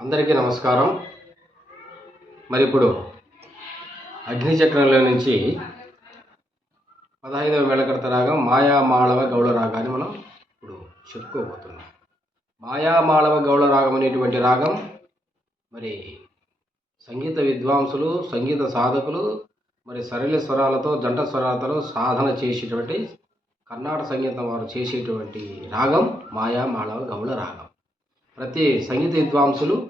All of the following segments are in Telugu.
అందరికీ నమస్కారం. మరి ఇప్పుడు అగ్నిచక్రంలో నుంచి పదహైదవ మేళకర్త రాగం మాయా మాళవ గౌళ రాగాన్ని మనం ఇప్పుడు చెప్పుకోబోతున్నాం. మాయా మాళవ గౌళ రాగం అనేటువంటి రాగం మరి సంగీత విద్వాంసులు సంగీత సాధకులు మరి సరళ స్వరాలతో జంట స్వరాలతో సాధన చేసేటువంటి కర్ణాటక సంగీతం వారు చేసేటువంటి రాగం మాయా మాళవ గౌళ రాగం. ప్రతి సంగీత విద్వాంసులు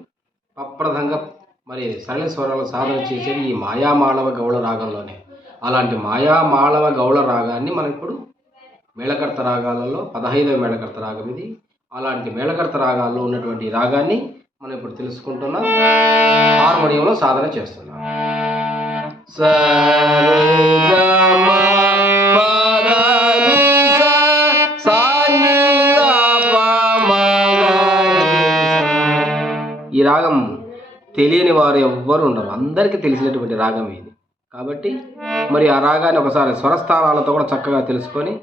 అప్రదంగా మరి సరళ స్వరాలు సాధన చేసేది ఈ మాయామాళవ గౌళ రాగంలోనే. అలాంటి మాయామాళవ గౌళ రాగాన్ని మనం ఇప్పుడు మేళకర్త రాగాలలో పదహైదవ మేళకర్త రాగం ఇది. అలాంటి మేళకర్త రాగాల్లో ఉన్నటువంటి రాగాన్ని మనం ఇప్పుడు తెలుసుకుంటున్నాం. హార్మోనియంలో సాధన చేస్తున్నాం. సరే తెలియని వారు ఎవ్వరు ఉండరు. అందరికీ తెలిసినటువంటి రాగం ఇది. కాబట్టి మరి ఆ రాగాన్ని ఒకసారి స్వరస్థానాలతో కూడా చక్కగా తెలుసుకొని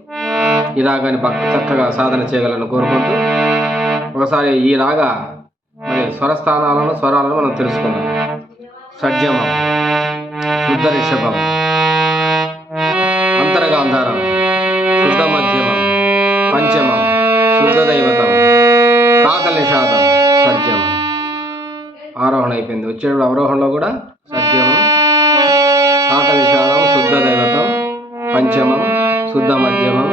ఈ రాగాన్ని పక్క చక్కగా సాధన చేయగలని కోరుకుంటూ ఒకసారి ఈ రాగ మరి స్వరస్థానాలను స్వరాలను మనం తెలుసుకుందాం. షడ్జమం శుద్ధ రిషభం అంతరగాంధారం శుద్ధ మధ్యమం పంచమం శుద్ధ దైవతం కాకల నిషాదం షడ్జమం ఆరోహణ అయిపోయింది. వచ్చేటప్పుడు అవరోహణలో కూడా సత్యమం కాక నిషాదం శుద్ధ దైవతం పంచమం శుద్ధ మధ్యమం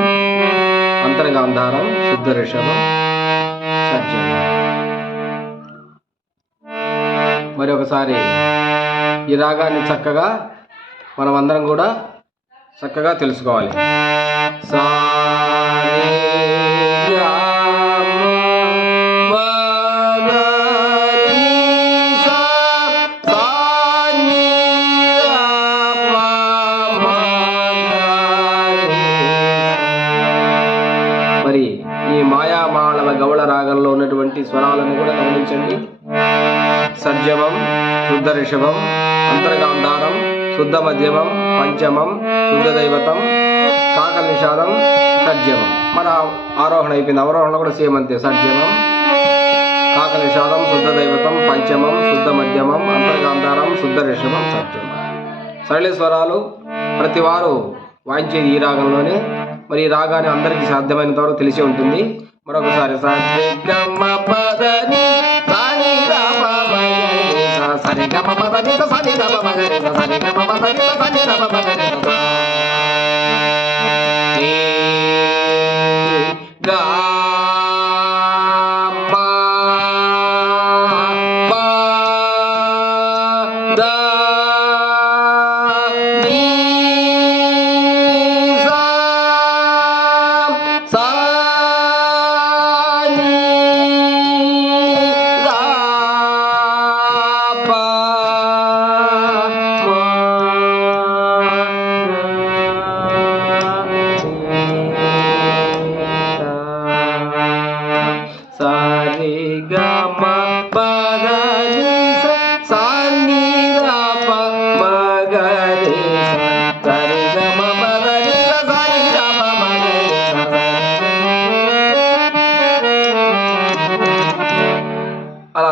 అంతర్గాంధారం శుద్ధ రిషభం సత్యమం మరి ఒకసారి ఈ రాగాన్ని చక్కగా మనమందరం కూడా చక్కగా తెలుసుకోవాలి. సా ఈ మాయామాళవ గౌళ రాగంలో ఉన్నటువంటి స్వరాలను కూడా గమనించండి. సజ్జమం శుద్ధ రిషభం అంతర్గాంధారం శుద్ధ మధ్యమం పంచమం శుద్ధ దైవతం కాకల నిషాదం సజ్జమం మన ఆరోహణ అయిపోయింది. అవరోహణ కూడా సేమ్ అంతే. సజ్జమం కాకల నిషాదం శుద్ధ దైవతం పంచమం శుద్ధ మధ్యమం అంతర్గాంధారం శుద్ధ రిషభం సజ్జమం సరళ స్వరాలు ప్రతి వారు వాయించేది ఈ రాగంలోనే మరి ఈ రాగాన్ని అందరికీ సాధ్యమైనంత వరకు తెలిసి ఉంటుంది. మరొకసారి సా రి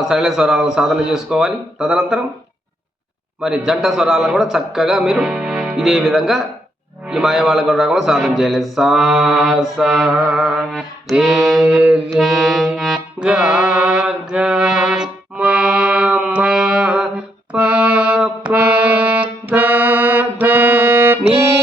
సరళ స్వరాలను సాధన చేసుకోవాలి. తదనంతరం మరి జంట స్వరాలను కూడా చక్కగా మీరు ఇదే విధంగా ఈ మాయవాళ్ళ కూడా రాకుండా సాధన చేయాలి. సా సా రే రే గా గా మా మా ప ద ద నీ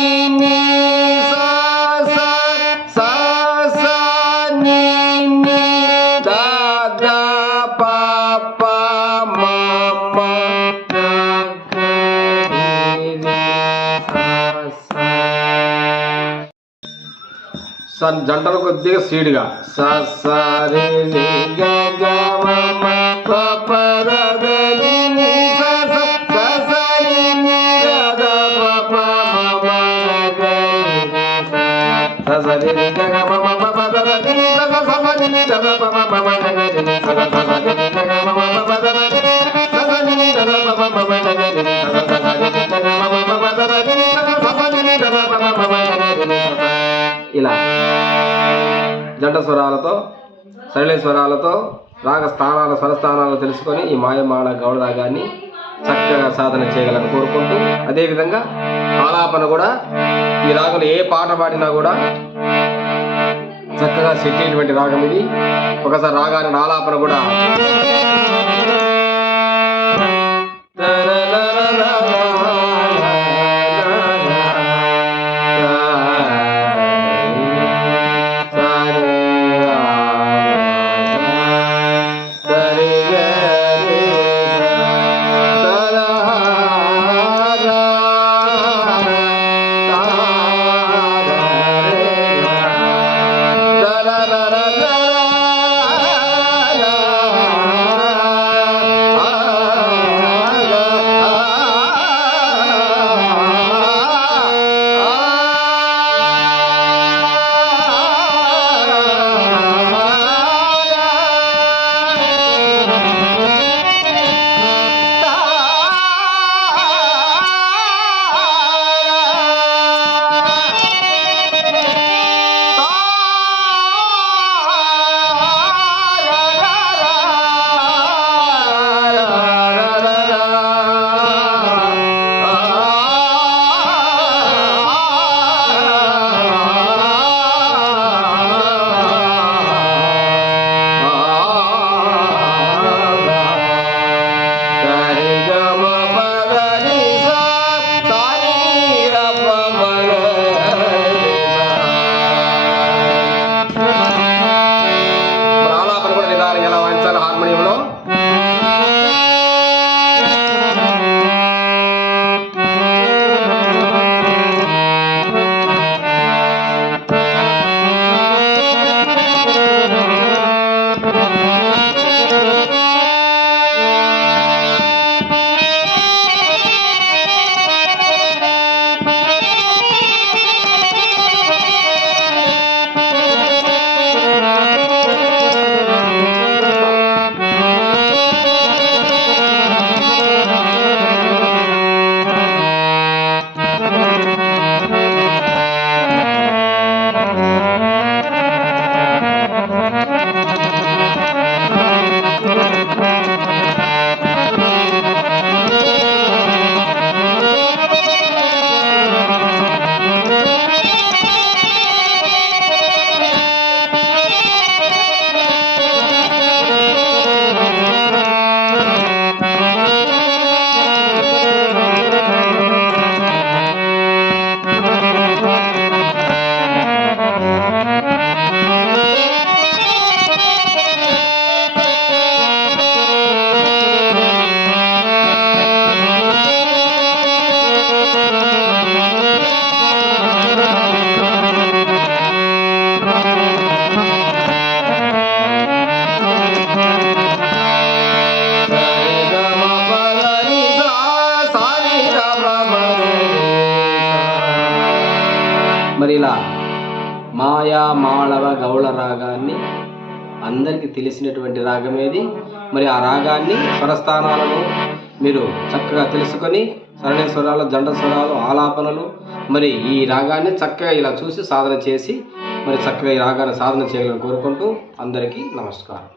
సన్ జంటలు కొద్దిగా స్పీడ్గా స స రి రి జంట స్వరాలతో సరళ స్వరాలతో రాగ స్థానాల స్వరస్థానాలు తెలుసుకొని ఈ మాయమాన గౌడ రాగాన్ని చక్కగా సాధన చేయగలని కోరుకుంటూ అదేవిధంగా ఆలాపన కూడా ఈ రాగంలో ఏ పాట పాడినా కూడా చక్కగా సెట్ రాగం ఇది. ఒకసారి రాగాన్ని ఆలాపన కూడా. గౌళ రాగాన్ని అందరికీ తెలిసినటువంటి రాగం ఏది? మరి ఆ రాగాన్ని స్వరస్థానాలను మీరు చక్కగా తెలుసుకొని సరళ స్వరాలు జంట స్వరాలు ఆలాపనలు మరి ఈ రాగాన్ని చక్కగా ఇలా చూసి సాధన చేసి మరి చక్కగా ఈ రాగాన్ని సాధన చేయాలని కోరుకుంటూ అందరికీ నమస్కారం.